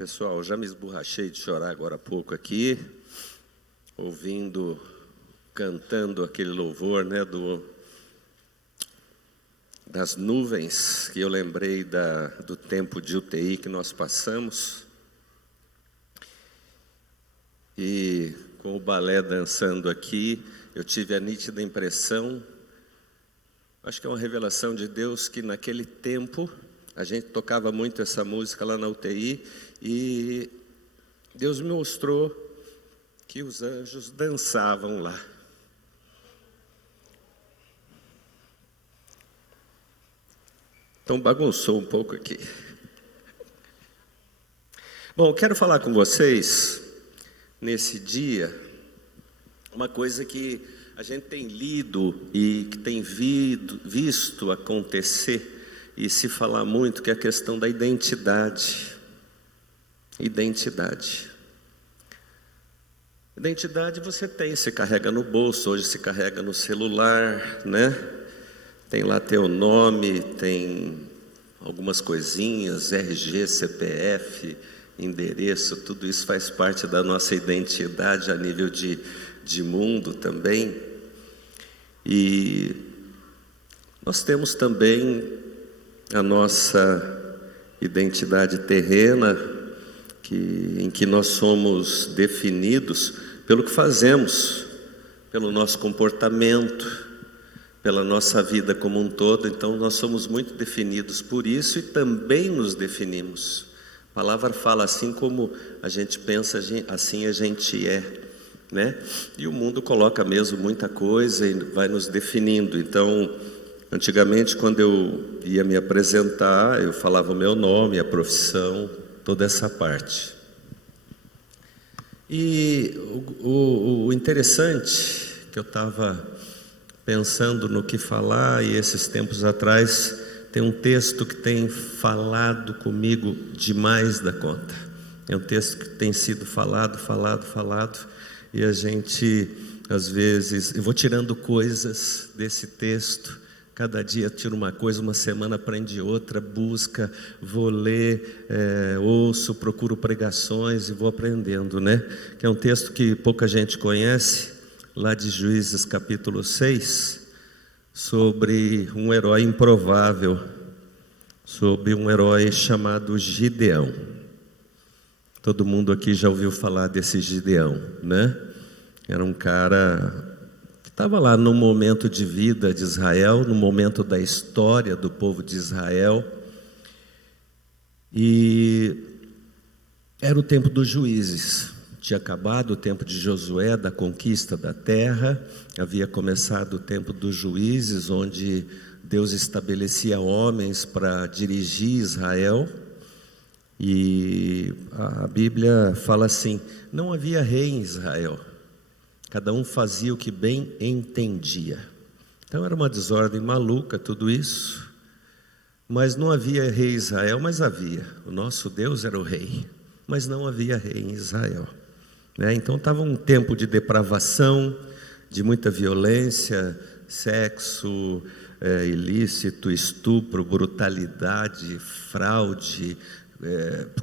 Pessoal, já me esborrachei de chorar agora há pouco aqui, cantando aquele louvor, né, das nuvens, que eu lembrei do tempo de UTI que nós passamos. E com o balé dançando aqui, eu tive a nítida impressão, acho que é uma revelação de Deus, que naquele tempo, a gente tocava muito essa música lá na UTI, e Deus me mostrou que os anjos dançavam lá. Então bagunçou um pouco aqui. Bom, quero falar com vocês, nesse dia, uma coisa que a gente tem lido e que tem visto acontecer e se falar muito, que é a questão da identidade. Identidade você tem, se carrega no bolso, hoje se carrega no celular, né? Tem lá teu nome, tem algumas coisinhas, RG, CPF, endereço, tudo isso faz parte da nossa identidade a nível de mundo também. E nós temos também a nossa identidade terrena, em que nós somos definidos pelo que fazemos, pelo nosso comportamento, pela nossa vida como um todo. Então nós somos muito definidos por isso e também nos definimos. A palavra fala: assim como a gente pensa, assim a gente é, né? E o mundo coloca mesmo muita coisa e vai nos definindo. Então, antigamente, quando eu ia me apresentar, eu falava o meu nome, a profissão, toda essa parte. E o interessante, que eu estava pensando no que falar, e esses tempos atrás, tem um texto que tem falado comigo demais da conta. É um texto que tem sido falado, e a gente, às vezes, eu vou tirando coisas desse texto. Cada dia tiro uma coisa, uma semana aprende outra, busca, vou ler, ouço, procuro pregações e vou aprendendo, né? Que é um texto que pouca gente conhece, lá de Juízes capítulo 6, sobre um herói improvável, sobre um herói chamado Gideão. Todo mundo aqui já ouviu falar desse Gideão, né? Era um cara estava lá no momento de vida de Israel, no momento da história do povo de Israel, e era o tempo dos juízes. Tinha acabado o tempo de Josué, da conquista da terra, havia começado o tempo dos juízes, onde Deus estabelecia homens para dirigir Israel. E a Bíblia fala assim: não havia rei em Israel, cada um fazia o que bem entendia. Então era uma desordem maluca tudo isso, mas não havia rei em Israel, mas havia. O nosso Deus era o rei, mas não havia rei em Israel, né? Então estava um tempo de depravação, de muita violência, sexo ilícito, estupro, brutalidade, fraude,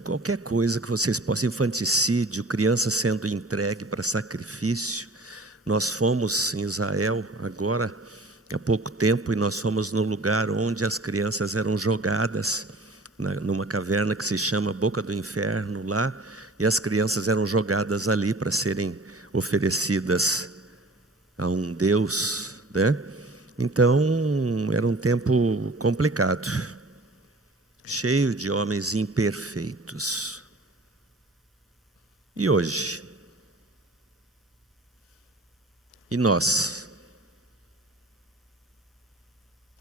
qualquer coisa que vocês possam, infanticídio, criança sendo entregue para sacrifício. Nós fomos em Israel agora há pouco tempo, e nós fomos no lugar onde as crianças eram jogadas, numa caverna que se chama Boca do Inferno lá, e as crianças eram jogadas ali para serem oferecidas a um Deus, né? Então era um tempo complicado, cheio de homens imperfeitos. E hoje? E nós?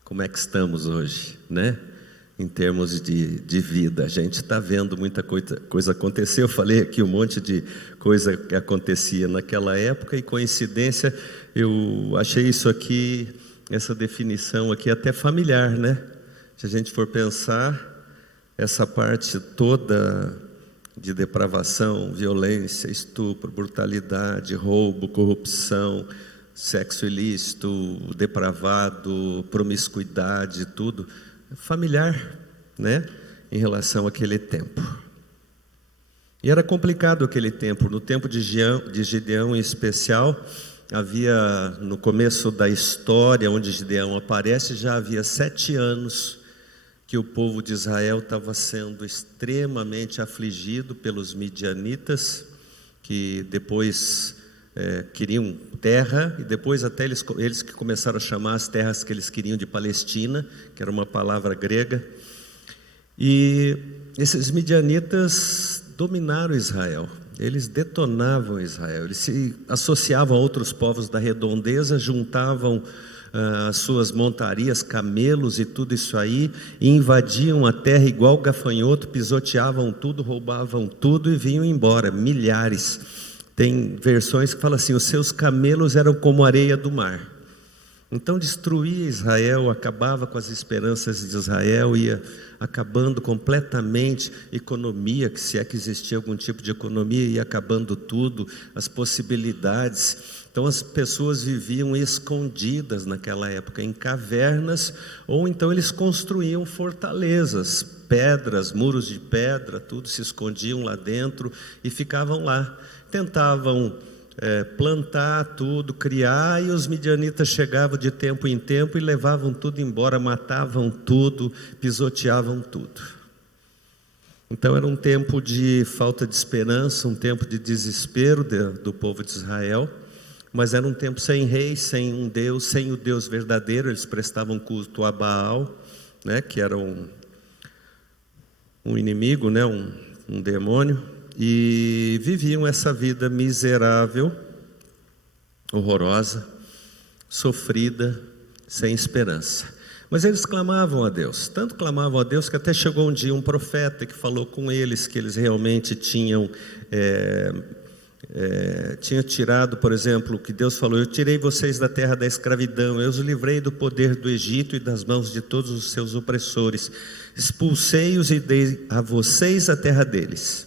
Como é que estamos hoje, né? Em termos de vida, a gente está vendo muita coisa acontecer. Eu falei aqui um monte de coisa que acontecia naquela época, e coincidência, eu achei isso aqui, essa definição aqui até familiar, né? Se a gente for pensar, essa parte toda de depravação, violência, estupro, brutalidade, roubo, corrupção, sexo ilícito, depravado, promiscuidade, tudo familiar, né? Em relação àquele tempo. E era complicado aquele tempo. No tempo de Gideão em especial, havia, no começo da história onde Gideão aparece, já havia 7 anos que o povo de Israel estava sendo extremamente afligido pelos midianitas, que depois queriam terra, e depois até eles que começaram a chamar as terras que eles queriam de Palestina, que era uma palavra grega. E esses midianitas dominaram Israel, eles detonavam Israel, eles se associavam a outros povos da redondeza, juntavam as suas montarias, camelos e tudo isso aí, e invadiam a terra igual gafanhoto, pisoteavam tudo, roubavam tudo e vinham embora, milhares. Tem versões que falam assim: os seus camelos eram como areia do mar. Então destruía Israel, acabava com as esperanças de Israel, ia acabando completamente a economia, que se é que existia algum tipo de economia, ia acabando tudo, as possibilidades. Então as pessoas viviam escondidas naquela época em cavernas, ou então eles construíam fortalezas, pedras, muros de pedra, tudo, se escondiam lá dentro e ficavam lá. Tentavam plantar tudo, criar, e os midianitas chegavam de tempo em tempo e levavam tudo embora, matavam tudo, pisoteavam tudo. Então era um tempo de falta de esperança, um tempo de desespero do povo de Israel, mas era um tempo sem rei, sem um Deus, sem o Deus verdadeiro. Eles prestavam culto a Baal, né, que era um inimigo, né, um demônio, e viviam essa vida miserável, horrorosa, sofrida, sem esperança. Mas eles clamavam a Deus, tanto clamavam a Deus que até chegou um dia um profeta que falou com eles que eles realmente tinha tirado, por exemplo, que Deus falou: eu tirei vocês da terra da escravidão, eu os livrei do poder do Egito e das mãos de todos os seus opressores, expulsei-os e dei a vocês a terra deles.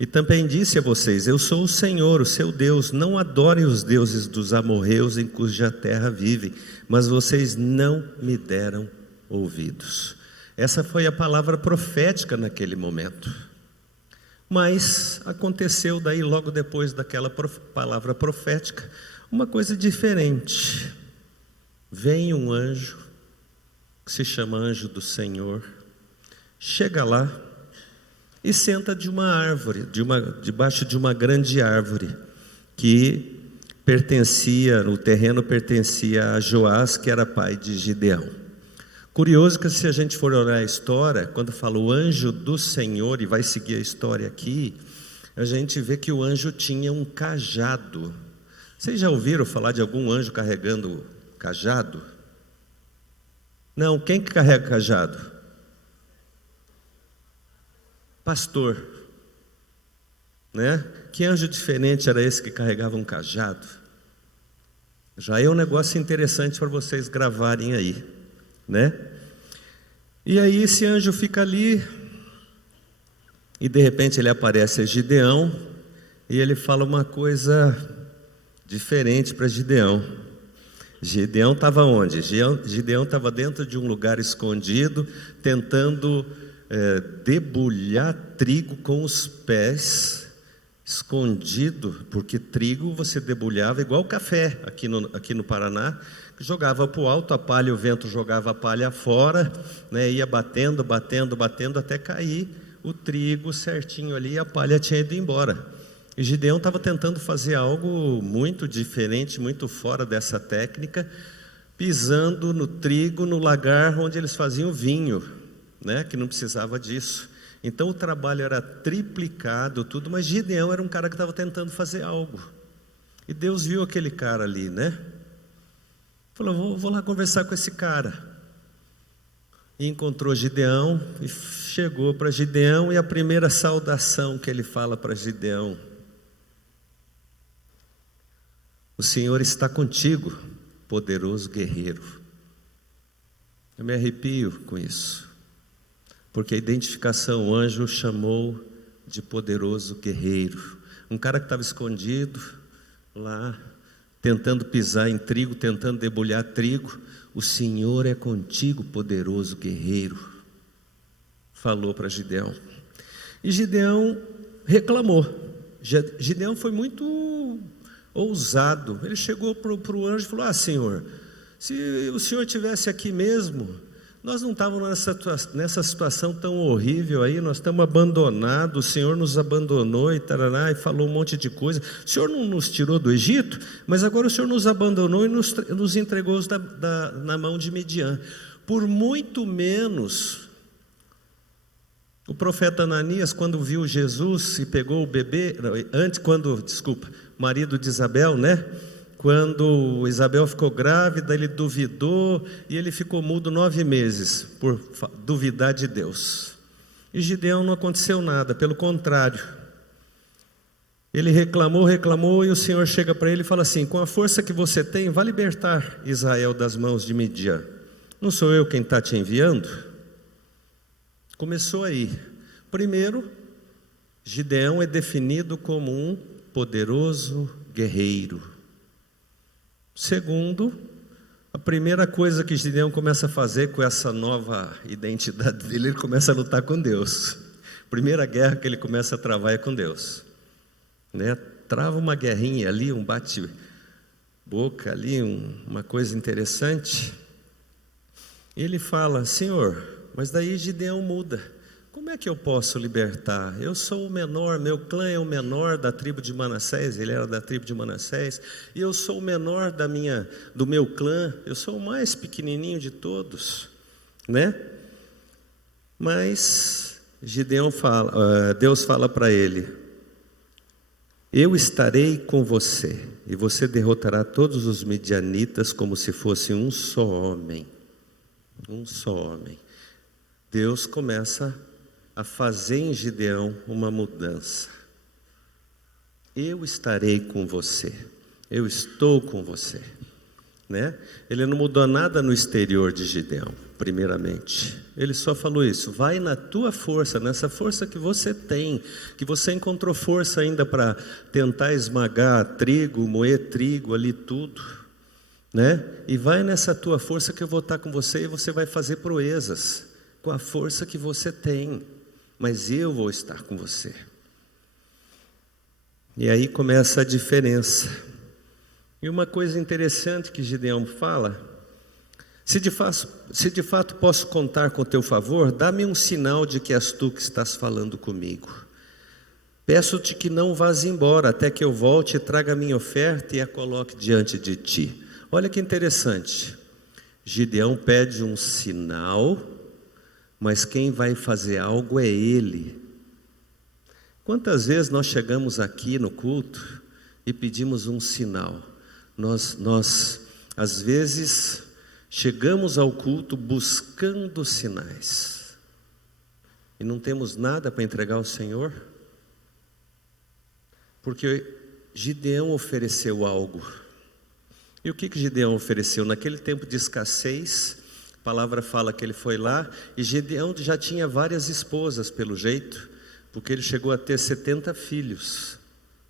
E também disse a vocês: eu sou o Senhor, o seu Deus, não adorem os deuses dos amorreus em cuja terra vivem, mas vocês não me deram ouvidos. Essa foi a palavra profética naquele momento. Mas aconteceu daí, logo depois daquela palavra profética, uma coisa diferente. Vem um anjo, que se chama anjo do Senhor, chega lá e senta de uma árvore, debaixo de uma grande árvore, que o terreno pertencia a Joás, que era pai de Gideão. Curioso que, se a gente for olhar a história, quando fala o anjo do Senhor, e vai seguir a história aqui, a gente vê que o anjo tinha um cajado. Vocês já ouviram falar de algum anjo carregando cajado? Não, quem que carrega cajado? Pastor, né? Que anjo diferente era esse que carregava um cajado? Já é um negócio interessante para vocês gravarem aí, né? E aí esse anjo fica ali, e de repente ele aparece a Gideão, e ele fala uma coisa diferente para Gideão. Gideão estava onde? Gideão estava dentro de um lugar escondido, tentando debulhar trigo com os pés, escondido, porque trigo você debulhava igual café aqui no Paraná, jogava para o alto a palha, o vento jogava a palha fora, né, ia batendo até cair o trigo certinho ali, e a palha tinha ido embora. E Gideão estava tentando fazer algo muito diferente, muito fora dessa técnica, pisando no trigo, no lagar onde eles faziam vinho, né, que não precisava disso. Então o trabalho era triplicado, tudo, mas Gideão era um cara que estava tentando fazer algo. E Deus viu aquele cara ali, né? Falou: vou lá conversar com esse cara. E encontrou Gideão, e chegou para Gideão, e a primeira saudação que ele fala para Gideão: o Senhor está contigo, poderoso guerreiro. Eu me arrepio com isso, porque a identificação, o anjo chamou de poderoso guerreiro. Um cara que estava escondido lá, tentando pisar em trigo, tentando debulhar trigo. O Senhor é contigo, poderoso guerreiro, falou para Gideão. E Gideão reclamou. Gideão foi muito ousado. Ele chegou para o anjo e falou: Senhor, se o Senhor estivesse aqui mesmo, nós não estávamos nessa situação tão horrível aí, nós estamos abandonados, o Senhor nos abandonou e taraná, e falou um monte de coisa. O Senhor não nos tirou do Egito, mas agora o Senhor nos abandonou e nos entregou na mão de Midian. Por muito menos, o profeta Ananias, quando viu Jesus e pegou o bebê, marido de Isabel, né? Quando Isabel ficou grávida, ele duvidou e ele ficou mudo 9 meses por duvidar de Deus. E Gideão não aconteceu nada, pelo contrário. Ele reclamou e o Senhor chega para ele e fala assim: com a força que você tem, vá libertar Israel das mãos de Midian. Não sou eu quem está te enviando? Começou aí. Primeiro, Gideão é definido como um poderoso guerreiro. Segundo, a primeira coisa que Gideão começa a fazer com essa nova identidade dele, ele começa a lutar com Deus. A primeira guerra que ele começa a travar é com Deus, né? Trava uma guerrinha ali, um bate-boca ali, uma coisa interessante. Ele fala: Senhor, mas daí Gideão muda. Como é que eu posso libertar? Eu sou o menor, meu clã é o menor da tribo de Manassés, ele era da tribo de Manassés, e eu sou o menor do meu clã, eu sou o mais pequenininho de todos, né? Mas Deus fala para ele: eu estarei com você, e você derrotará todos os midianitas como se fosse um só homem. Um só homem. Deus começa a fazer em Gideão uma mudança. Eu estarei com você, eu estou com você, né? Ele não mudou nada no exterior de Gideão, primeiramente. Ele só falou isso: vai na tua força, nessa força que você tem, que você encontrou força ainda para tentar esmagar trigo, moer trigo ali tudo, né? E vai nessa tua força que eu vou estar com você e você vai fazer proezas com a força que você tem, mas eu vou estar com você. E aí começa a diferença. E uma coisa interessante que Gideão fala: se de fato posso contar com o teu favor, dá-me um sinal de que és tu que estás falando comigo. Peço-te que não vás embora, até que eu volte e traga a minha oferta e a coloque diante de ti. Olha que interessante. Gideão pede um sinal, mas quem vai fazer algo é ele. Quantas vezes nós chegamos aqui no culto e pedimos um sinal? Nós às vezes chegamos ao culto buscando sinais e não temos nada para entregar ao Senhor, porque Gideão ofereceu algo. E o que Gideão ofereceu? Naquele tempo de escassez, a palavra fala que ele foi lá, e Gideão já tinha várias esposas pelo jeito, porque ele chegou a ter 70 filhos.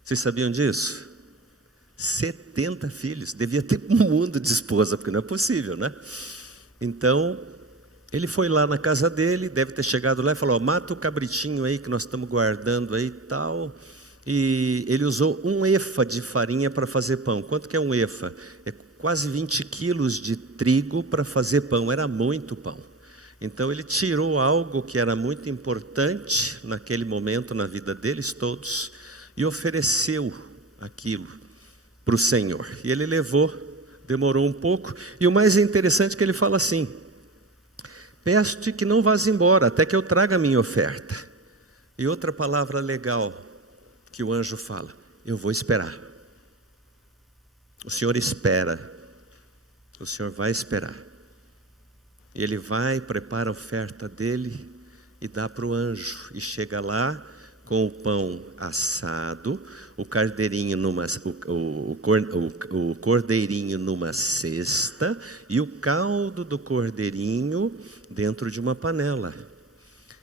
Vocês sabiam disso? 70 filhos, devia ter um mundo de esposa, porque não é possível, né? Então, ele foi lá na casa dele, deve ter chegado lá e falou: mata o cabritinho aí que nós estamos guardando aí e tal. E ele usou 1 efa de farinha para fazer pão. Quanto que é 1 efa? É quase 20 quilos de trigo para fazer pão, era muito pão. Então ele tirou algo que era muito importante naquele momento na vida deles todos e ofereceu aquilo para o Senhor. E ele levou, demorou um pouco, e o mais interessante é que ele fala assim: peço-te que não vás embora, até que eu traga a minha oferta. E outra palavra legal que o anjo fala: eu vou esperar. O Senhor espera, o Senhor vai esperar. E ele vai, prepara a oferta dele e dá para o anjo. E chega lá com o pão assado, o cordeirinho numa cesta e o caldo do cordeirinho dentro de uma panela.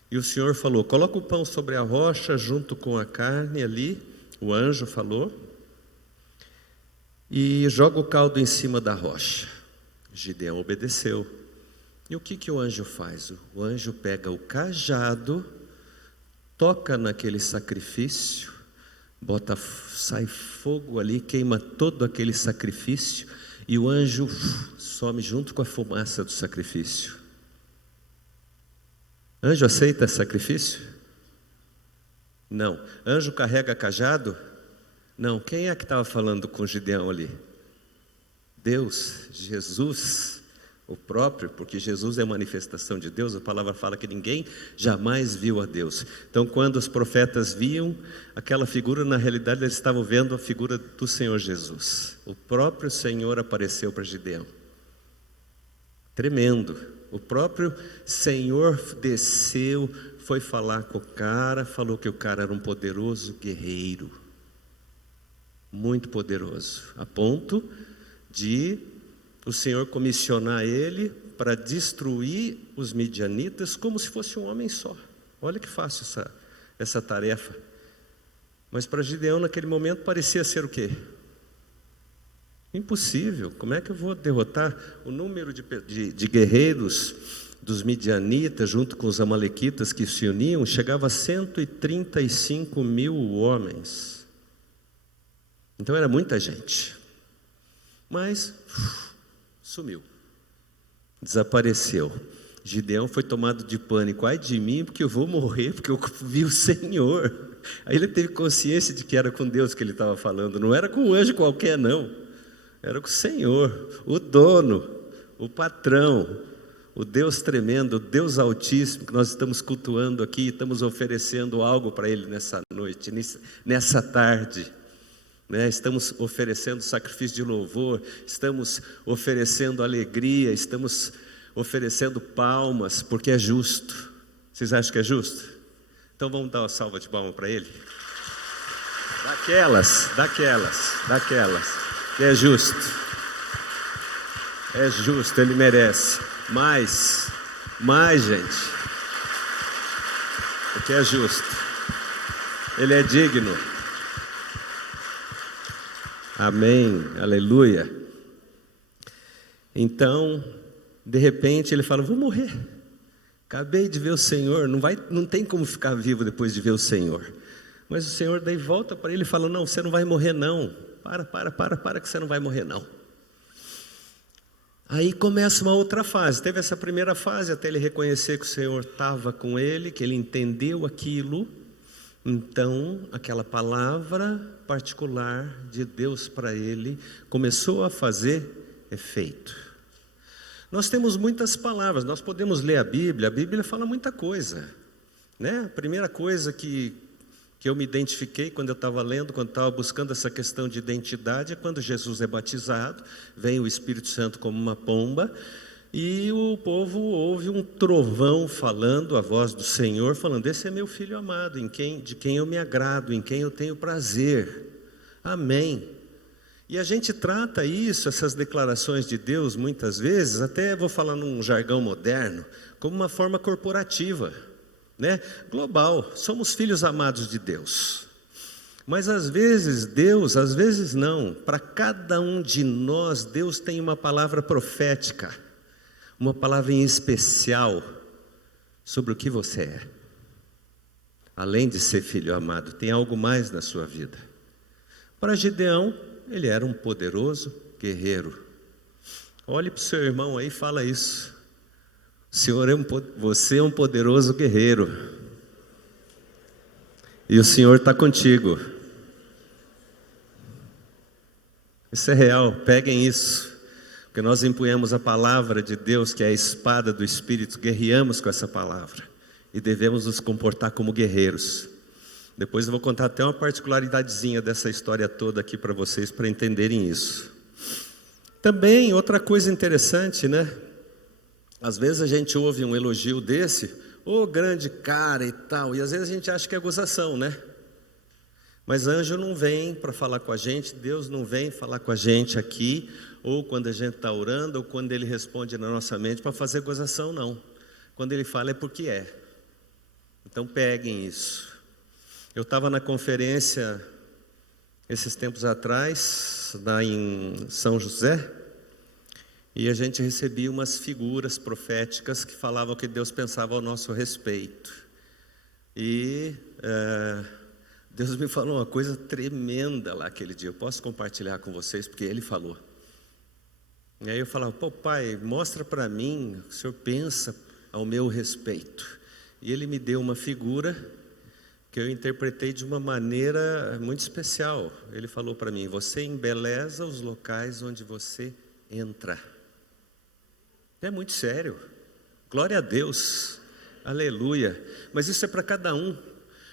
E o Senhor falou: coloca o pão sobre a rocha junto com a carne ali, o anjo falou, e joga o caldo em cima da rocha. Gideão obedeceu. E o que o anjo faz? O anjo pega o cajado toca naquele sacrifício, sai fogo ali, queima todo aquele sacrifício, e o anjo some junto com a fumaça do sacrifício. Anjo aceita sacrifício? Não. Anjo carrega cajado? Não. Quem é que estava falando com Gideão ali? Deus, Jesus, o próprio, porque Jesus é a manifestação de Deus. A palavra fala que ninguém jamais viu a Deus. Então, quando os profetas viam aquela figura, na realidade eles estavam vendo a figura do Senhor Jesus. O próprio Senhor apareceu para Gideão. Tremendo. O próprio Senhor desceu, foi falar com o cara, falou que o cara era um poderoso guerreiro, muito poderoso, a ponto de o Senhor comissionar ele para destruir os midianitas como se fosse um homem só. Olha que fácil essa tarefa. Mas para Gideão naquele momento parecia ser o quê? Impossível. Como é que eu vou derrotar o número de guerreiros dos midianitas junto com os amalequitas que se uniam? Chegava a 135 mil homens. Então era muita gente. Mas sumiu, desapareceu. Gideão foi tomado de pânico. Ai de mim, porque eu vou morrer, porque eu vi o Senhor. Aí ele teve consciência de que era com Deus que ele estava falando. Não era com um anjo qualquer, não. Era com o Senhor, o dono, o patrão, o Deus tremendo, o Deus altíssimo, que nós estamos cultuando aqui, estamos oferecendo algo para Ele nessa noite, nessa tarde, né? Estamos oferecendo sacrifício de louvor, estamos oferecendo alegria, estamos oferecendo palmas, porque é justo. Vocês acham que é justo? Então vamos dar uma salva de palmas para Ele? Daquelas. É justo, Ele merece, mais gente, porque é justo, Ele é digno, amém, aleluia. Então, de repente ele fala, vou morrer, acabei de ver o Senhor, não tem como ficar vivo depois de ver o Senhor. Mas o Senhor daí volta para ele e fala, não, você não vai morrer não. Para que você não vai morrer não. Aí começa uma outra fase. Teve essa primeira fase até ele reconhecer que o Senhor estava com ele, que ele entendeu aquilo. Então aquela palavra particular de Deus para ele começou a fazer efeito. Nós temos muitas palavras, nós podemos ler a Bíblia fala muita coisa, né? A primeira coisa que eu me identifiquei quando eu estava lendo, quando estava buscando essa questão de identidade, é quando Jesus é batizado, vem o Espírito Santo como uma pomba, e o povo ouve um trovão falando, a voz do Senhor, falando, esse é meu filho amado, de quem eu me agrado, em quem eu tenho prazer, amém. E a gente trata isso, essas declarações de Deus, muitas vezes, até vou falar num jargão moderno, como uma forma corporativa, né? Global, somos filhos amados de Deus, mas às vezes Deus, às vezes não, para cada um de nós Deus tem uma palavra profética, uma palavra em especial sobre o que você é. Além de ser filho amado, tem algo mais na sua vida. Para Gideão, ele era um poderoso guerreiro. Olhe para o seu irmão aí e fala isso. Você é um poderoso guerreiro, e o Senhor está contigo. Isso é real, peguem isso, porque nós empunhamos a palavra de Deus, que é a espada do Espírito, guerreamos com essa palavra, e devemos nos comportar como guerreiros. Depois eu vou contar até uma particularidadezinha dessa história toda aqui para vocês, para entenderem isso. Também, outra coisa interessante, né? Às vezes a gente ouve um elogio desse, ô grande cara e tal, e às vezes a gente acha que é gozação, né? Mas anjo não vem para falar com a gente, Deus não vem falar com a gente aqui, ou quando a gente está orando, ou quando Ele responde na nossa mente para fazer gozação, não. Quando Ele fala é porque é. Então peguem isso. Eu estava na conferência, esses tempos atrás, lá em São José, e a gente recebia umas figuras proféticas que falavam o que Deus pensava ao nosso respeito. E Deus me falou uma coisa tremenda lá aquele dia. Eu posso compartilhar com vocês, porque Ele falou. E aí eu falava: pô, Pai, mostra para mim o que o Senhor pensa ao meu respeito. E Ele me deu uma figura que eu interpretei de uma maneira muito especial. Ele falou para mim: você embeleza os locais onde você entra. É muito sério. Glória a Deus, aleluia. Mas isso é para cada um,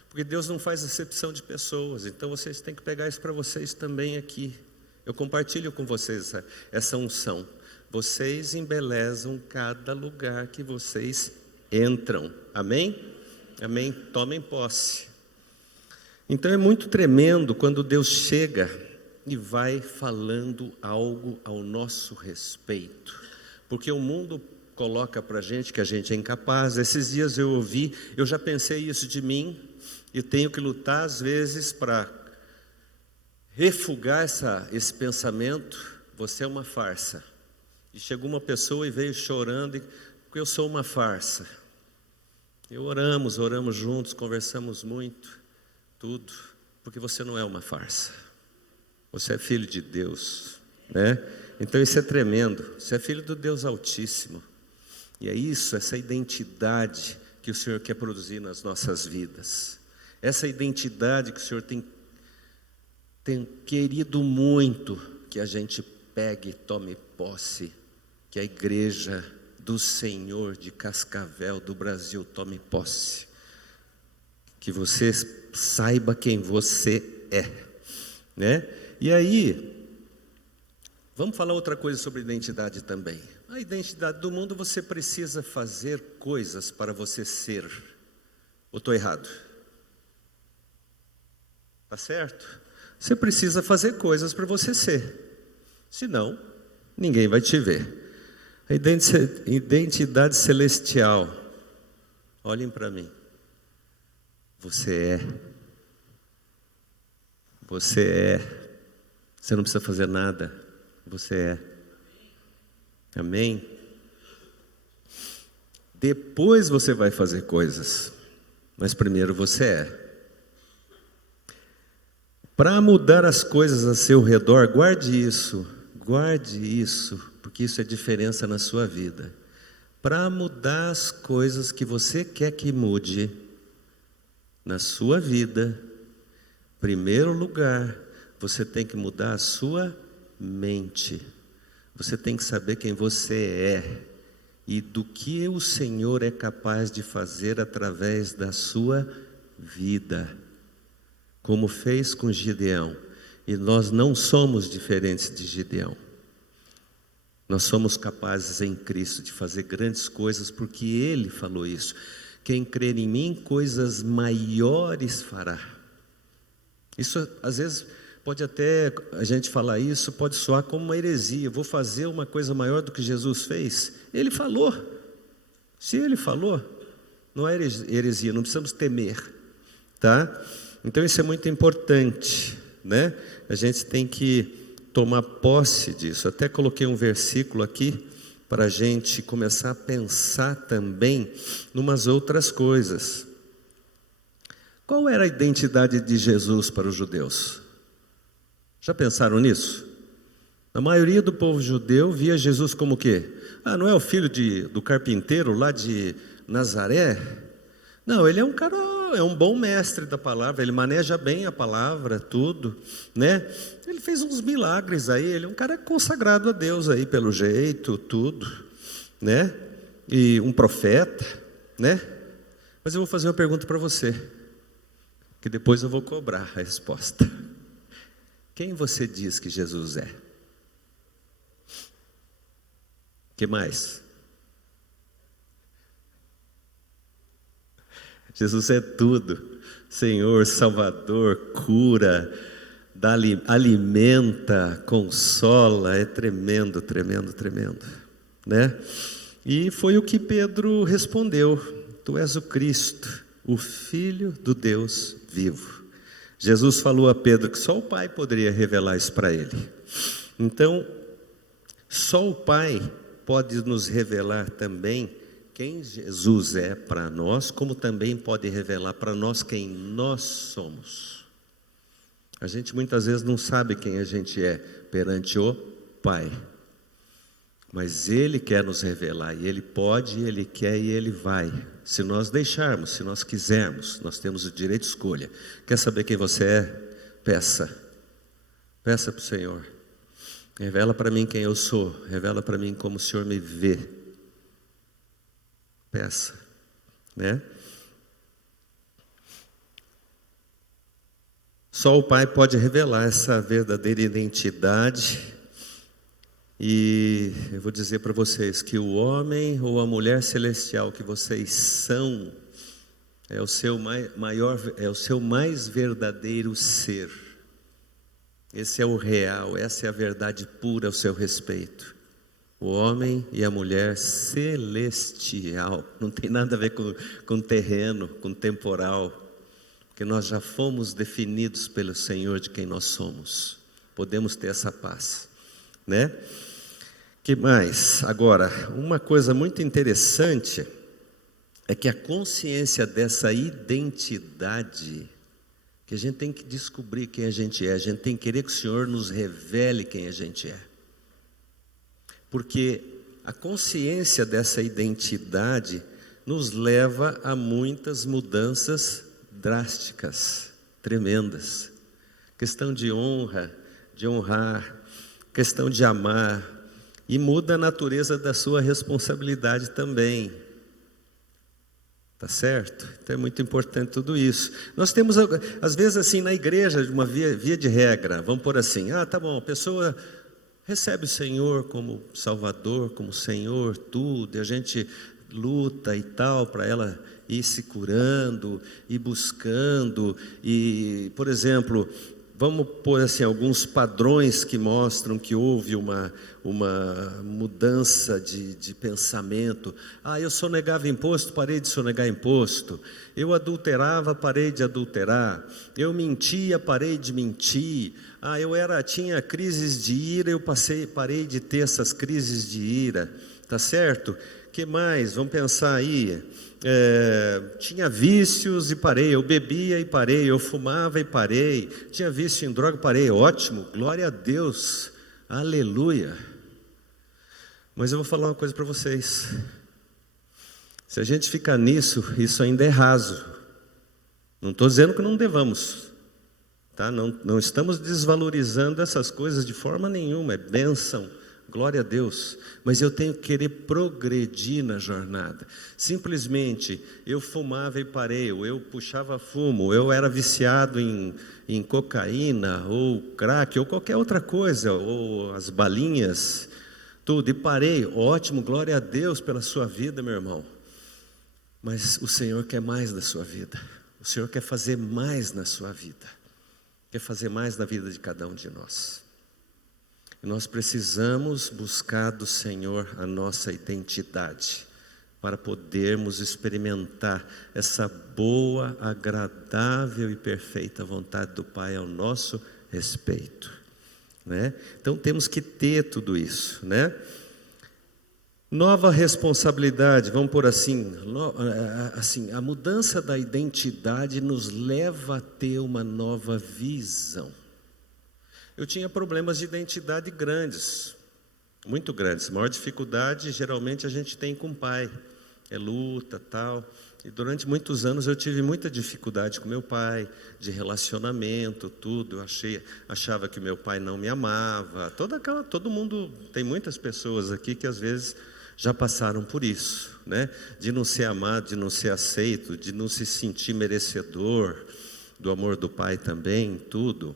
porque Deus não faz acepção de pessoas. Então vocês têm que pegar isso para vocês também aqui. Eu compartilho com vocês essa unção. Vocês embelezam cada lugar que vocês entram. Amém? Amém? Tomem posse. Então é muito tremendo quando Deus chega e vai falando algo ao nosso respeito, porque o mundo coloca para a gente que a gente é incapaz. Esses dias eu ouvi, eu já pensei isso de mim, e tenho que lutar às vezes para refugar esse pensamento: você é uma farsa. E chegou uma pessoa e veio chorando, porque eu sou uma farsa. E oramos juntos, conversamos muito, tudo, porque você não é uma farsa. Você é filho de Deus, né? Então isso é tremendo. Você é filho do Deus Altíssimo. E é isso, essa identidade que o Senhor quer produzir nas nossas vidas. Essa identidade que o Senhor tem querido muito que a gente pegue e tome posse, que a igreja do Senhor de Cascavel, do Brasil, tome posse. Que você saiba quem você é, né? E aí, vamos falar outra coisa sobre identidade também. A identidade do mundo, você precisa fazer coisas para você ser. Ou estou errado? Tá certo? Você precisa fazer coisas para você ser. Senão, ninguém vai te ver. A identidade celestial. Olhem para mim. Você é. Você é. Você não precisa fazer nada. Você é. Amém? Depois você vai fazer coisas, mas primeiro você é. Para mudar as coisas a seu redor, guarde isso, porque isso é diferença na sua vida. Para mudar as coisas que você quer que mude na sua vida, em primeiro lugar, você tem que mudar a sua mente. Você tem que saber quem você é e do que o Senhor é capaz de fazer através da sua vida, como fez com Gideão. E nós não somos diferentes de Gideão. Nós somos capazes em Cristo de fazer grandes coisas, porque Ele falou isso: quem crer em mim, coisas maiores fará. Isso às vezes pode até, a gente falar isso, pode soar como uma heresia. Vou fazer uma coisa maior do que Jesus fez? Ele falou. Se Ele falou, não é heresia, não precisamos temer, tá? Então isso é muito importante, né? A gente tem que tomar posse disso. Até coloquei um versículo aqui para a gente começar a pensar também numas outras coisas. Qual era a identidade de Jesus para os judeus? Já pensaram nisso? A maioria do povo judeu via Jesus como o quê? Ah, não é o filho do carpinteiro lá de Nazaré? Não, ele é um cara, é um bom mestre da palavra, ele maneja bem a palavra, tudo, né? Ele fez uns milagres aí, ele é um cara consagrado a Deus aí, pelo jeito, tudo, né? E um profeta, né? Mas eu vou fazer uma pergunta para você, que depois eu vou cobrar a resposta. Quem você diz que Jesus é? Que mais? Jesus é tudo. Senhor, Salvador, cura, alimenta, consola. É tremendo, tremendo, tremendo, né? E foi o que Pedro respondeu: tu és o Cristo, o Filho do Deus vivo. Jesus falou a Pedro que só o Pai poderia revelar isso para ele. Então, só o Pai pode nos revelar também quem Jesus é para nós, como também pode revelar para nós quem nós somos. A gente muitas vezes não sabe quem a gente é perante o Pai, mas Ele quer nos revelar, e Ele pode, Ele quer e Ele vai. Se nós deixarmos, se nós quisermos, nós temos o direito de escolha. Quer saber quem você é? Peça para o Senhor. Revela para mim quem eu sou, revela para mim como o Senhor me vê. Peça, né? Só o Pai pode revelar essa verdadeira identidade. E eu vou dizer para vocês que o homem ou a mulher celestial que vocês são é o seu é o seu mais verdadeiro ser. Esse é o real, essa é a verdade pura ao seu respeito. O homem e a mulher celestial, não tem nada a ver com terreno, com temporal, porque nós já fomos definidos pelo Senhor de quem nós somos. Podemos ter essa paz, né? Que mais? Agora, uma coisa muito interessante é que a consciência dessa identidade, que a gente tem que descobrir quem a gente tem que querer que o Senhor nos revele quem a gente é. Porque a consciência dessa identidade nos leva a muitas mudanças drásticas, tremendas. Questão de honra, de honrar, questão de amar, e muda a natureza da sua responsabilidade também. Tá certo? Então é muito importante tudo isso. Nós temos, às vezes assim, na igreja, uma via de regra, vamos pôr assim, tá bom, a pessoa recebe o Senhor como Salvador, como Senhor, tudo, e a gente luta e tal, para ela ir se curando, ir buscando, e, por exemplo, vamos pôr assim, alguns padrões que mostram que houve uma mudança de pensamento. Eu sonegava imposto, parei de sonegar imposto. Eu adulterava, parei de adulterar. Eu mentia, parei de mentir. Tinha crises de ira, parei de ter essas crises de ira. Tá certo? Que mais? Vamos pensar aí. Tinha vícios e parei, eu bebia e parei, eu fumava e parei, tinha vício em droga, parei, ótimo, glória a Deus, aleluia. Mas eu vou falar uma coisa para vocês, se a gente ficar nisso, isso ainda é raso. Não estou dizendo que não devamos, tá? Não estamos desvalorizando essas coisas de forma nenhuma, é bênção. Glória a Deus, mas eu tenho que querer progredir na jornada. Simplesmente eu fumava e parei, ou eu puxava fumo, eu era viciado em cocaína, ou crack, ou qualquer outra coisa, ou as balinhas, tudo, e parei. Ótimo, glória a Deus pela sua vida, meu irmão. Mas o Senhor quer mais da sua vida, o Senhor quer fazer mais na sua vida, quer fazer mais na vida de cada um de nós. Nós precisamos buscar do Senhor a nossa identidade, para podermos experimentar essa boa, agradável e perfeita vontade do Pai ao nosso respeito, né? Então temos que ter tudo isso, né? Nova responsabilidade, vamos por assim, a mudança da identidade nos leva a ter uma nova visão. Eu tinha problemas de identidade grandes, muito grandes. A maior dificuldade, geralmente, a gente tem com o pai. É luta, tal. E durante muitos anos eu tive muita dificuldade com meu pai, de relacionamento, tudo. Eu achava que meu pai não me amava. Todo mundo, tem muitas pessoas aqui que às vezes já passaram por isso, né? De não ser amado, de não ser aceito, de não se sentir merecedor do amor do pai também, tudo.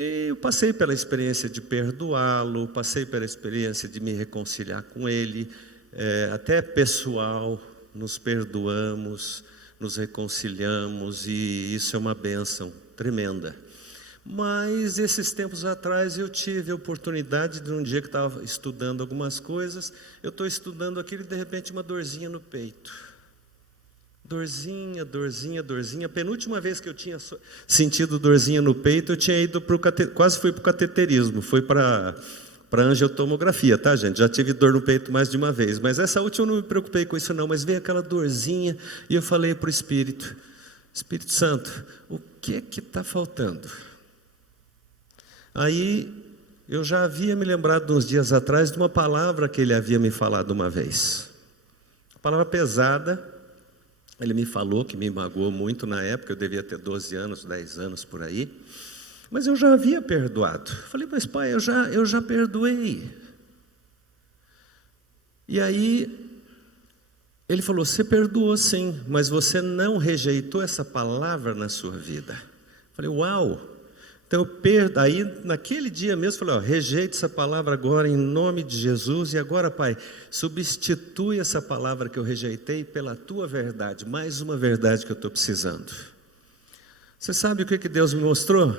E eu passei pela experiência de perdoá-lo, passei pela experiência de me reconciliar com ele, até pessoal, nos perdoamos, nos reconciliamos, e isso é uma bênção tremenda. Mas esses tempos atrás eu tive a oportunidade de um dia que estava estudando algumas coisas, eu estou estudando aquilo e de repente uma dorzinha no peito. Dorzinha. A penúltima vez que eu tinha sentido dorzinha no peito, eu tinha ido quase fui para o cateterismo, fui para para angiotomografia, tá, gente? Já tive dor no peito mais de uma vez, mas essa última eu não me preocupei com isso não, mas veio aquela dorzinha e eu falei para o Espírito Santo, o que está faltando? Aí eu já havia me lembrado uns dias atrás de uma palavra que ele havia me falado uma vez. Uma palavra pesada, ele me falou, que me magoou muito na época, eu devia ter 12 anos, 10 anos por aí, mas eu já havia perdoado. Falei, mas pai, eu já perdoei. E aí, ele falou, você perdoou sim, mas você não rejeitou essa palavra na sua vida. Falei, uau! Então, aí naquele dia mesmo, falei, rejeite essa palavra agora em nome de Jesus, e agora, pai, substitui essa palavra que eu rejeitei pela tua verdade, mais uma verdade que eu estou precisando. Você sabe o que Deus me mostrou?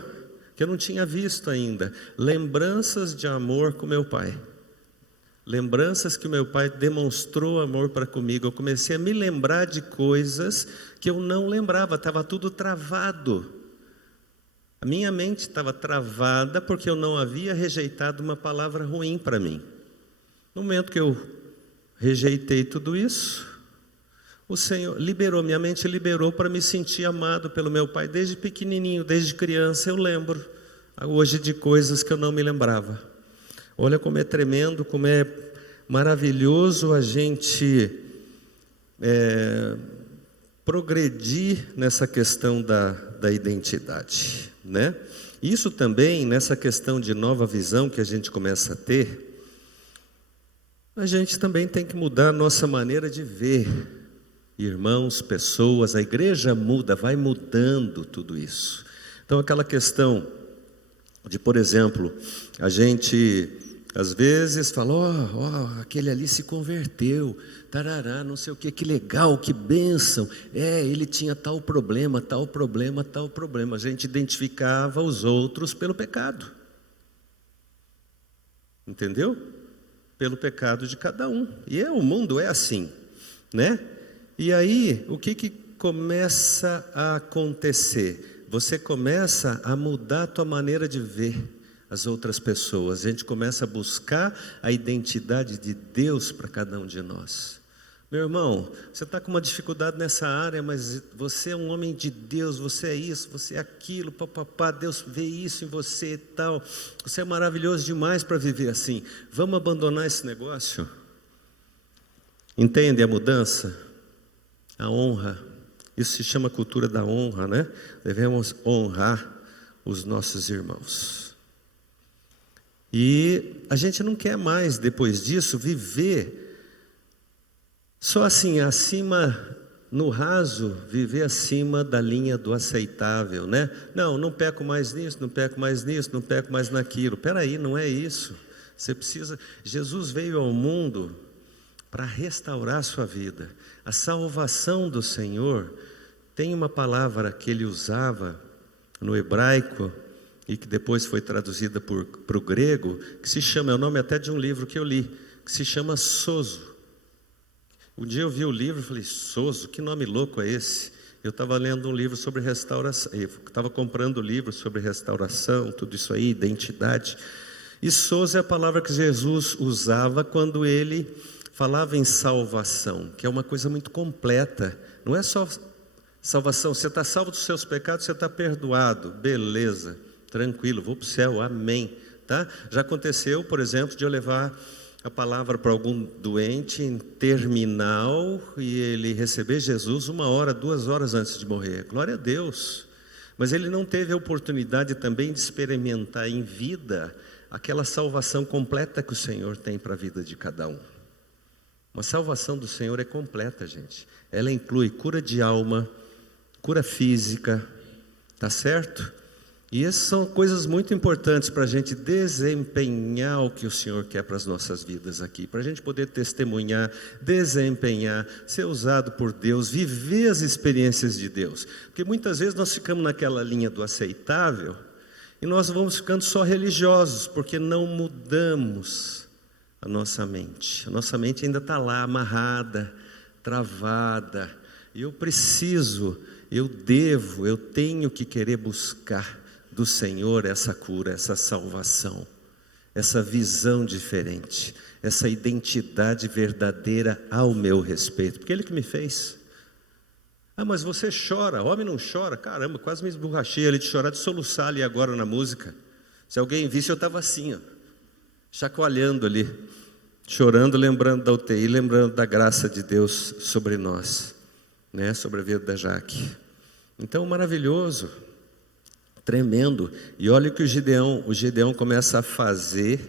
Que eu não tinha visto ainda, lembranças de amor com meu pai, lembranças que meu pai demonstrou amor para comigo. Eu comecei a me lembrar de coisas que eu não lembrava, estava tudo travado. A minha mente estava travada porque eu não havia rejeitado uma palavra ruim para mim. No momento que eu rejeitei tudo isso, o Senhor liberou, minha mente liberou para me sentir amado pelo meu pai desde pequenininho, desde criança. Eu lembro hoje de coisas que eu não me lembrava. Olha como é tremendo, como é maravilhoso a gente progredir nessa questão da identidade, né? Isso também, nessa questão de nova visão que a gente começa a ter, a gente também tem que mudar a nossa maneira de ver irmãos, pessoas. A igreja muda, vai mudando tudo isso. Então aquela questão de, por exemplo, a gente às vezes fala, aquele ali se converteu, tarará, não sei o que legal, que bênção, ele tinha tal problema, tal problema, tal problema. A gente identificava os outros pelo pecado, entendeu? Pelo pecado de cada um, e o mundo é assim, né? E aí, o que começa a acontecer? Você começa a mudar a tua maneira de ver as outras pessoas. A gente começa a buscar a identidade de Deus para cada um de nós. Meu irmão, você está com uma dificuldade nessa área, mas você é um homem de Deus, você é isso, você é aquilo, papapá, Deus vê isso em você e tal. Você é maravilhoso demais para viver assim. Vamos abandonar esse negócio? Entende a mudança? A honra. Isso se chama cultura da honra, né? Devemos honrar os nossos irmãos. E a gente não quer mais, depois disso, viver só assim, acima, no raso, viver acima da linha do aceitável, né? Não peco mais nisso, não peco mais nisso, não peco mais naquilo. Espera aí, não é isso. Você precisa. Jesus veio ao mundo para restaurar a sua vida. A salvação do Senhor tem uma palavra que ele usava no hebraico, e que depois foi traduzida para o grego, que se chama, é o nome até de um livro que eu li, que se chama sozo. Um dia eu vi o livro e falei, sozo, que nome louco é esse? Eu estava lendo um livro sobre restauração, eu estava comprando livros sobre restauração, tudo isso aí, identidade. E sozo é a palavra que Jesus usava quando ele falava em salvação, que é uma coisa muito completa. Não é só salvação, você está salvo dos seus pecados, você está perdoado, beleza. Tranquilo, vou para o céu, amém, tá? Já aconteceu, por exemplo, de eu levar a palavra para algum doente em terminal e ele receber Jesus 1 hora, 2 horas antes de morrer. Glória a Deus. Mas ele não teve a oportunidade também de experimentar em vida aquela salvação completa que o Senhor tem para a vida de cada um. Uma salvação do Senhor é completa, gente. Ela inclui cura de alma, cura física, tá certo? E essas são coisas muito importantes para a gente desempenhar o que o Senhor quer para as nossas vidas aqui, para a gente poder testemunhar, desempenhar, ser usado por Deus, viver as experiências de Deus. Porque muitas vezes nós ficamos naquela linha do aceitável e nós vamos ficando só religiosos, porque não mudamos a nossa mente. A nossa mente ainda está lá, amarrada, travada. E eu preciso, eu tenho que querer buscar do Senhor essa cura, essa salvação essa visão diferente, essa identidade verdadeira ao meu respeito, porque Ele que me fez. Ah, mas você chora, homem não chora. Caramba, quase me esborrachei ali de chorar, de soluçar ali agora na música. Se alguém visse, eu estava assim, ó, chacoalhando ali, chorando, lembrando da UTI, lembrando da graça de Deus sobre nós, né, sobre a vida da Jaque. Então, maravilhoso, tremendo. E olha o que o Gideão começa a fazer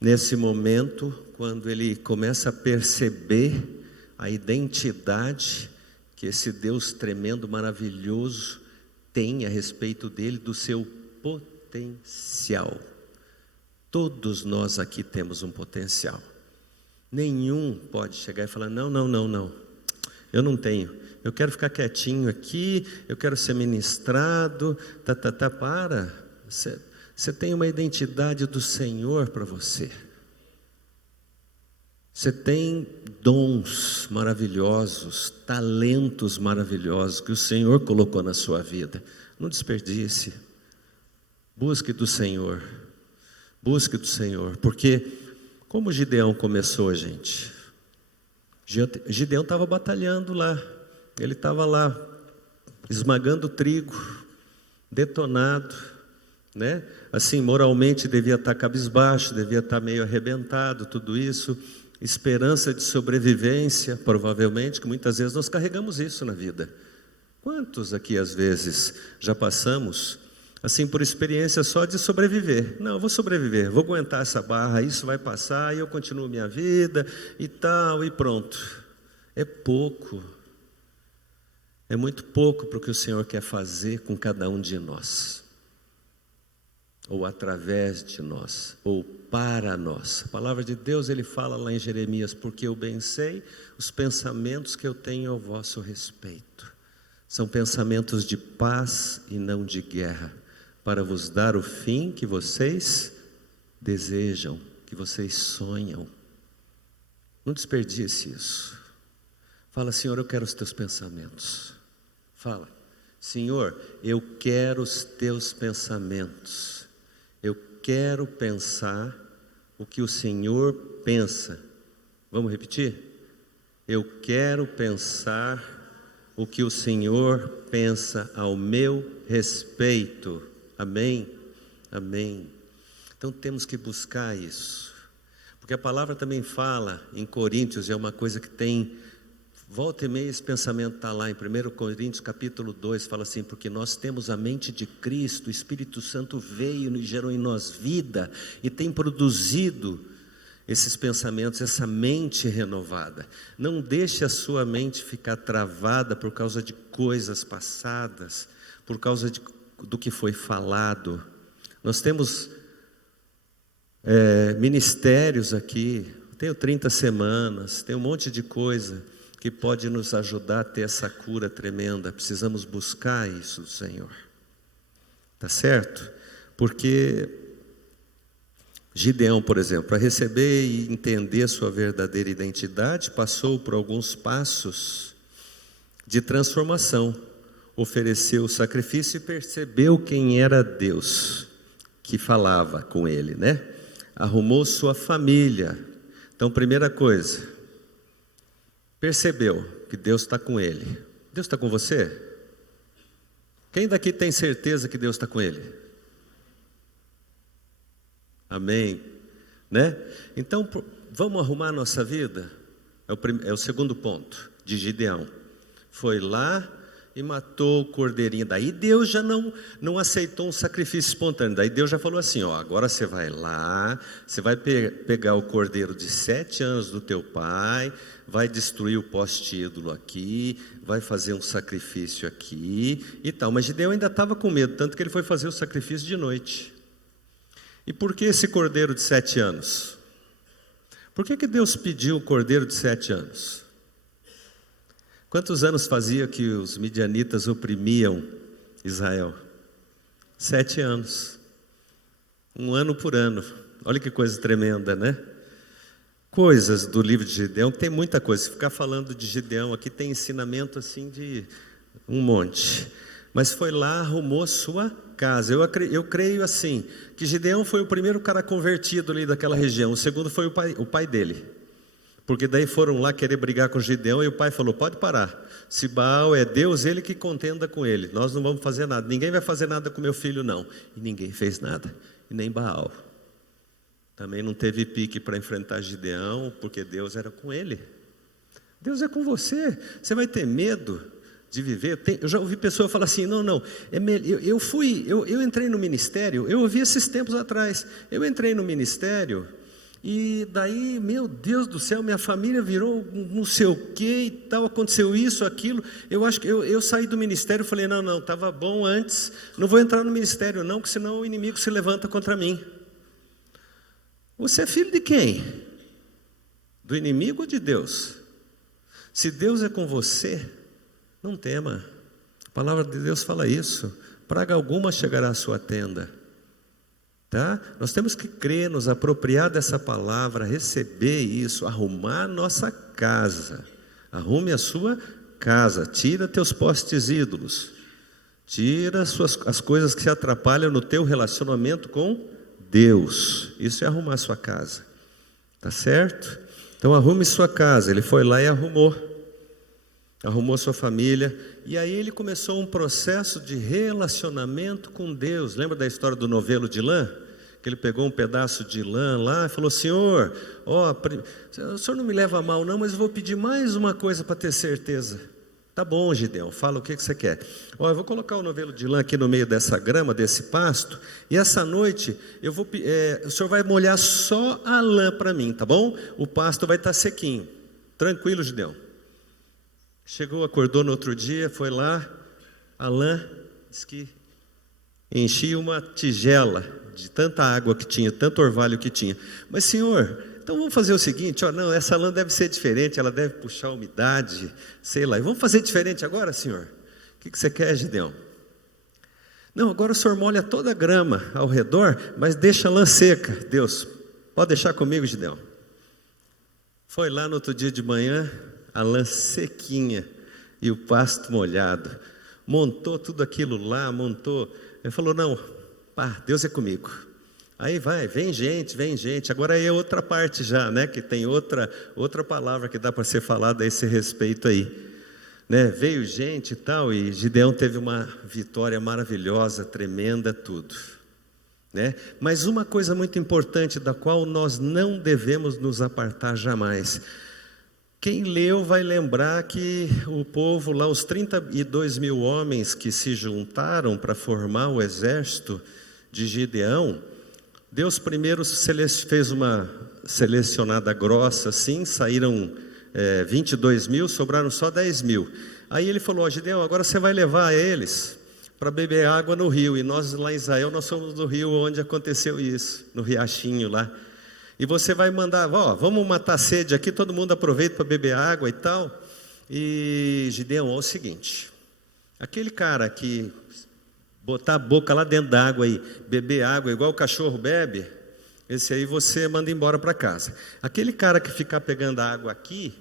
nesse momento, quando ele começa a perceber a identidade que esse Deus tremendo, maravilhoso tem a respeito dele, do seu potencial. Todos nós aqui temos um potencial. Nenhum pode chegar e falar, não, eu não tenho. Eu quero ficar quietinho aqui, eu quero ser ministrado, para. Você tem uma identidade do Senhor para você. Você tem dons maravilhosos, talentos maravilhosos que o Senhor colocou na sua vida. Não desperdice. Busque do Senhor. Busque do Senhor. Porque como Gideão começou, gente? Gideão estava batalhando lá. Ele estava lá, esmagando trigo, detonado, né? Assim, moralmente devia estar cabisbaixo, devia estar meio arrebentado, tudo isso. Esperança de sobrevivência, provavelmente, que muitas vezes nós carregamos isso na vida. Quantos aqui, às vezes, já passamos, assim, por experiência só de sobreviver? Não, eu vou sobreviver, vou aguentar essa barra, isso vai passar, e eu continuo minha vida, e tal, e pronto. É pouco. É muito pouco para o que o Senhor quer fazer com cada um de nós, ou através de nós, ou para nós. A palavra de Deus, Ele fala lá em Jeremias, porque eu bem sei os pensamentos que eu tenho ao vosso respeito. São pensamentos de paz e não de guerra, para vos dar o fim que vocês desejam, que vocês sonham. Não desperdice isso. Fala, Senhor, eu quero os teus pensamentos. Fala, Senhor, eu quero os teus pensamentos. Eu quero pensar o que o Senhor pensa. Vamos repetir? Eu quero pensar o que o Senhor pensa ao meu respeito. Amém? Amém. Então temos que buscar isso. Porque a palavra também fala em Coríntios, é uma coisa que tem... Volta e meia esse pensamento está lá em 1 Coríntios capítulo 2, fala assim, porque nós temos a mente de Cristo, o Espírito Santo veio e gerou em nós vida, e tem produzido esses pensamentos, essa mente renovada. Não deixe a sua mente ficar travada por causa de coisas passadas, por causa do que foi falado. Nós temos ministérios aqui, tenho 30 semanas, tem um monte de coisa que pode nos ajudar a ter essa cura tremenda. Precisamos buscar isso do Senhor, tá certo? Porque Gideão, por exemplo, para receber e entender sua verdadeira identidade, passou por alguns passos de transformação, ofereceu o sacrifício e percebeu quem era Deus que falava com ele, né? Arrumou sua família. Então, primeira coisa, percebeu que Deus está com ele. Deus está com você? Quem daqui tem certeza que Deus está com ele? Amém, né? Então, vamos arrumar a nossa vida? É o segundo ponto de Gideão. Foi lá e matou o cordeirinho. Daí Deus já não aceitou um sacrifício espontâneo. Daí Deus já falou assim, ó, agora você vai lá, você vai pegar o cordeiro de 7 anos do teu pai, vai destruir o poste ídolo aqui, vai fazer um sacrifício aqui e tal. Mas Gideão ainda estava com medo, tanto que ele foi fazer o sacrifício de noite. E por que esse cordeiro de 7 anos? Por que Deus pediu o cordeiro de 7 anos? Quantos anos fazia que os midianitas oprimiam Israel? 7 anos. 1 ano por ano. Olha que coisa tremenda, né? Coisas do livro de Gideão, tem muita coisa. Se ficar falando de Gideão aqui, tem ensinamento assim de um monte. mas foi lá, arrumou sua casa. Eu creio assim, que Gideão foi o primeiro cara convertido ali daquela região, o segundo foi o pai dele. Porque daí foram lá querer brigar com Gideão e o pai falou, pode parar, se Baal é Deus, ele que contenda com ele, nós não vamos fazer nada, ninguém vai fazer nada com meu filho não. E ninguém fez nada, e nem Baal. Também não teve pique para enfrentar Gideão, porque Deus era com ele. Deus é com você, você vai ter medo de viver? Eu já ouvi pessoas falar assim, não, eu entrei no ministério, eu ouvi esses tempos atrás, eu entrei no ministério, e daí, meu Deus do céu, minha família virou não sei o que e tal, aconteceu isso, aquilo, eu acho que eu saí do ministério e falei, não, estava bom antes, não vou entrar no ministério não, porque senão o inimigo se levanta contra mim. Você é filho de quem? Do inimigo ou de Deus? Se Deus é com você, não tema, a palavra de Deus fala isso, praga alguma chegará à sua tenda. Tá? Nós temos que crer, nos apropriar dessa palavra, receber isso, arrumar a nossa casa. Arrume a sua casa, tira teus postes ídolos, tira as coisas que se atrapalham no teu relacionamento com Deus. Isso é arrumar a sua casa, tá certo? Então arrume sua casa. Ele foi lá e arrumou sua família, e aí ele começou um processo de relacionamento com Deus. Lembra da história do novelo de lã? Que ele pegou um pedaço de lã lá e falou, Senhor, o Senhor não me leva a mal não, mas eu vou pedir mais uma coisa para ter certeza. Tá bom, Gideão, fala o que você quer. Eu vou colocar o novelo de lã aqui no meio dessa grama, desse pasto, e essa noite o Senhor vai molhar só a lã para mim, tá bom? O pasto vai estar sequinho. Tranquilo, Gideão. Chegou, acordou no outro dia, foi lá, a lã, disse que enchia uma tigela de tanta água que tinha, tanto orvalho que tinha. Mas Senhor, então vamos fazer o seguinte, não, essa lã deve ser diferente, ela deve puxar umidade, sei lá, e vamos fazer diferente agora, Senhor? O que você quer, Gideão? Não, agora o Senhor molha toda a grama ao redor, mas deixa a lã seca. Deus, pode deixar comigo, Gideão. Foi lá no outro dia de manhã, a lã sequinha e o pasto molhado, montou tudo aquilo lá, ele falou, não, Deus é comigo. Aí vem gente, agora aí é outra parte já, né, que tem outra palavra que dá para ser falada a esse respeito aí, né, veio gente e tal, e Gideão teve uma vitória maravilhosa, tremenda, tudo, né, mas uma coisa muito importante da qual nós não devemos nos apartar jamais. Quem leu vai lembrar que o povo lá, os 32 mil homens que se juntaram para formar o exército de Gideão, Deus primeiro fez uma selecionada grossa assim, saíram 22 mil, sobraram só 10 mil. Aí ele falou, Gideão, agora você vai levar eles para beber água no rio, e nós lá em Israel, nós somos do rio onde aconteceu isso, no riachinho lá. E você vai mandar, vamos matar a sede aqui, todo mundo aproveita para beber água e tal. E Gideão, é o seguinte, aquele cara que botar a boca lá dentro da água e beber água igual o cachorro bebe, esse aí você manda embora para casa. Aquele cara que ficar pegando a água aqui,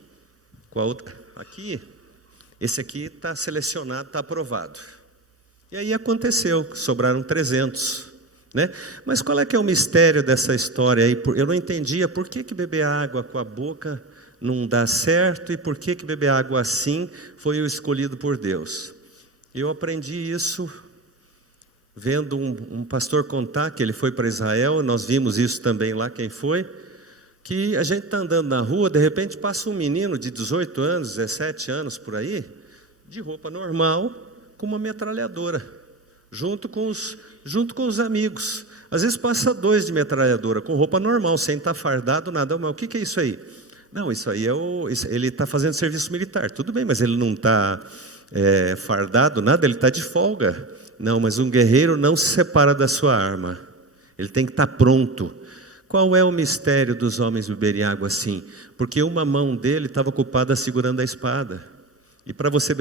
com a outra aqui, esse aqui está selecionado, está aprovado. E aí aconteceu, sobraram 300. Né? Mas qual é que é o mistério dessa história aí? Eu não entendia por que beber água com a boca não dá certo, e por que beber água assim foi o escolhido por Deus. Eu aprendi isso vendo um pastor contar que ele foi para Israel, nós vimos isso também lá, quem foi, que a gente está andando na rua, de repente passa um menino de 18 anos, 17 anos por aí, de roupa normal, com uma metralhadora, junto com os amigos. Às vezes passa 2 de metralhadora, com roupa normal, sem estar fardado, nada. Mas o que é isso aí? Não, isso aí ele está fazendo serviço militar. Tudo bem, mas ele não está fardado, nada, ele está de folga. Não, mas um guerreiro não se separa da sua arma. Ele tem que estar pronto. Qual é o mistério dos homens beberem água assim? Porque uma mão dele estava ocupada segurando a espada. E para você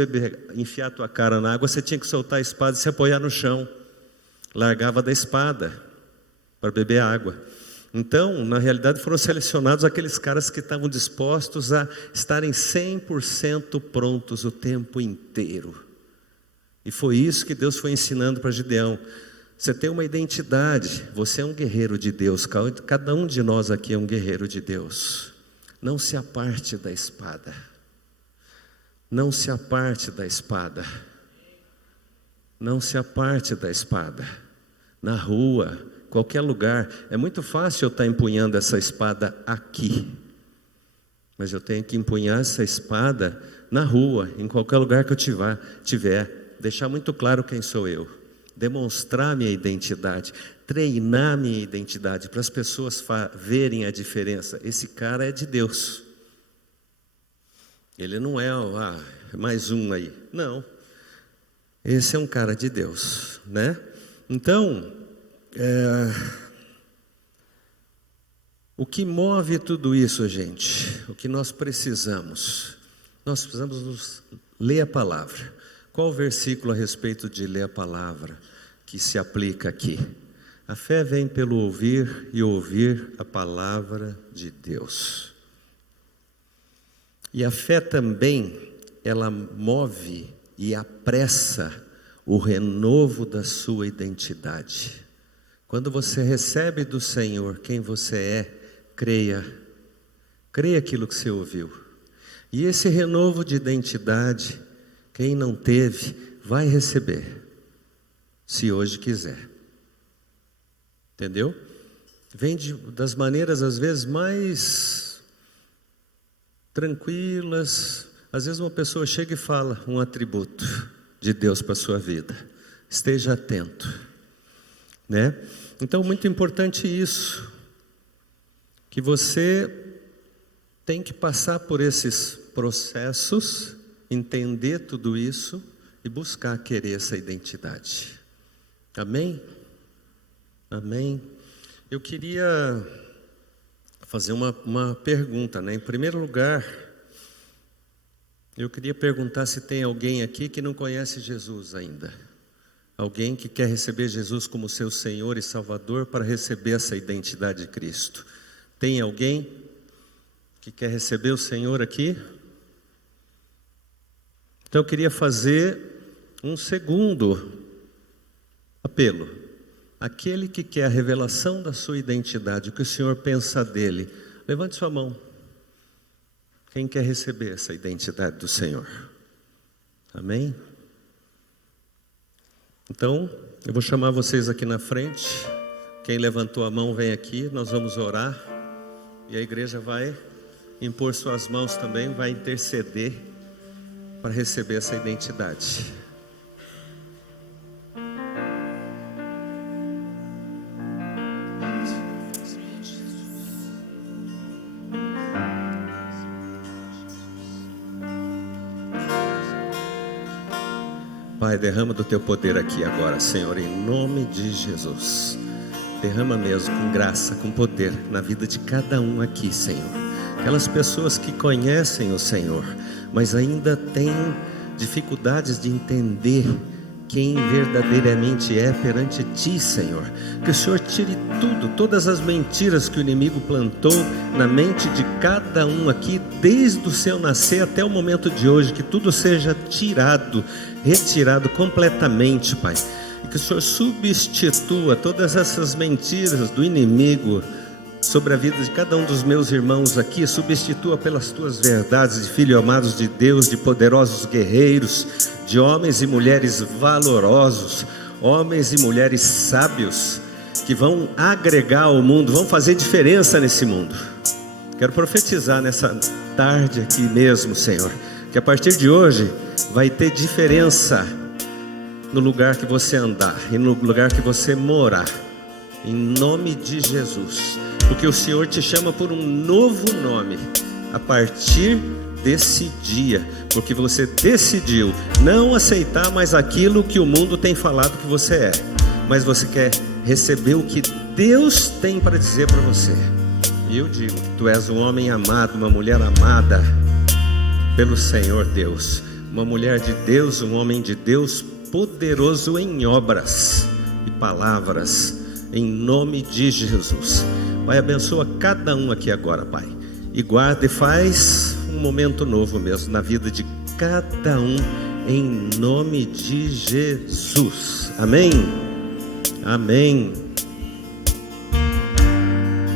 enfiar a tua cara na água, você tinha que soltar a espada e se apoiar no chão. Largava da espada para beber água. Então, na realidade, foram selecionados aqueles caras que estavam dispostos a estarem 100% prontos o tempo inteiro. E foi isso que Deus foi ensinando para Gideão. Você tem uma identidade, você é um guerreiro de Deus, cada um de nós aqui é um guerreiro de Deus. Não se aparte da espada, não se aparte da espada, não se aparte da espada, na rua, qualquer lugar. É muito fácil eu estar empunhando essa espada aqui, mas eu tenho que empunhar essa espada na rua, em qualquer lugar que eu tiver, deixar muito claro quem sou eu. Demonstrar minha identidade, treinar minha identidade, para as pessoas verem a diferença. Esse cara é de Deus. Ele não é mais um aí. Não. Esse é um cara de Deus, né? Então, o que move tudo isso, gente? O que nós precisamos? Nós precisamos ler a palavra. Qual o versículo a respeito de ler a palavra que se aplica aqui? A fé vem pelo ouvir e ouvir a palavra de Deus. E a fé também, ela move e apressa o renovo da sua identidade. Quando você recebe do Senhor quem você é, creia aquilo que você ouviu. E esse renovo de identidade, quem não teve, vai receber, se hoje quiser. Entendeu? Vem das maneiras, às vezes, mais tranquilas. Às vezes uma pessoa chega e fala um atributo de Deus para a sua vida. Esteja atento, né? Então, muito importante isso, que você tem que passar por esses processos, entender tudo isso e buscar querer essa identidade. Amém? Amém? Eu queria fazer uma pergunta, né? Em primeiro lugar, eu queria perguntar se tem alguém aqui que não conhece Jesus ainda. Alguém que quer receber Jesus como seu Senhor e Salvador para receber essa identidade de Cristo. Tem alguém que quer receber o Senhor aqui? Então eu queria fazer um segundo apelo. Aquele que quer a revelação da sua identidade, o que o Senhor pensa dele, levante sua mão. Quem quer receber essa identidade do Senhor? Amém? Então, eu vou chamar vocês aqui na frente. Quem levantou a mão vem aqui, nós vamos orar. E a igreja vai impor suas mãos também, vai interceder para receber essa identidade. Pai, derrama do teu poder aqui agora, Senhor, em nome de Jesus. Derrama mesmo com graça, com poder na vida de cada um aqui, Senhor. Aquelas pessoas que conhecem o Senhor, mas ainda têm dificuldades de entender quem verdadeiramente é perante Ti, Senhor. Que o Senhor tire todas as mentiras que o inimigo plantou na mente de cada um aqui, desde o seu nascer até o momento de hoje, que tudo seja retirado completamente, Pai. E que o Senhor substitua todas essas mentiras do inimigo sobre a vida de cada um dos meus irmãos aqui, substitua pelas tuas verdades de filhos amados de Deus, de poderosos guerreiros, de homens e mulheres valorosos, homens e mulheres sábios, que vão agregar ao mundo, vão fazer diferença nesse mundo. Quero profetizar nessa tarde aqui mesmo, Senhor, que a partir de hoje vai ter diferença no lugar que você andar e no lugar que você morar, em nome de Jesus. Porque o Senhor te chama por um novo nome a partir desse dia, porque você decidiu não aceitar mais aquilo que o mundo tem falado que você é, mas você quer receber o que Deus tem para dizer para você. E eu digo que tu és um homem amado, uma mulher amada pelo Senhor Deus, uma mulher de Deus, um homem de Deus poderoso em obras e palavras, em nome de Jesus. Pai, abençoa cada um aqui agora, Pai, e guarda e faz um momento novo mesmo na vida de cada um em nome de Jesus. Amém? Amém.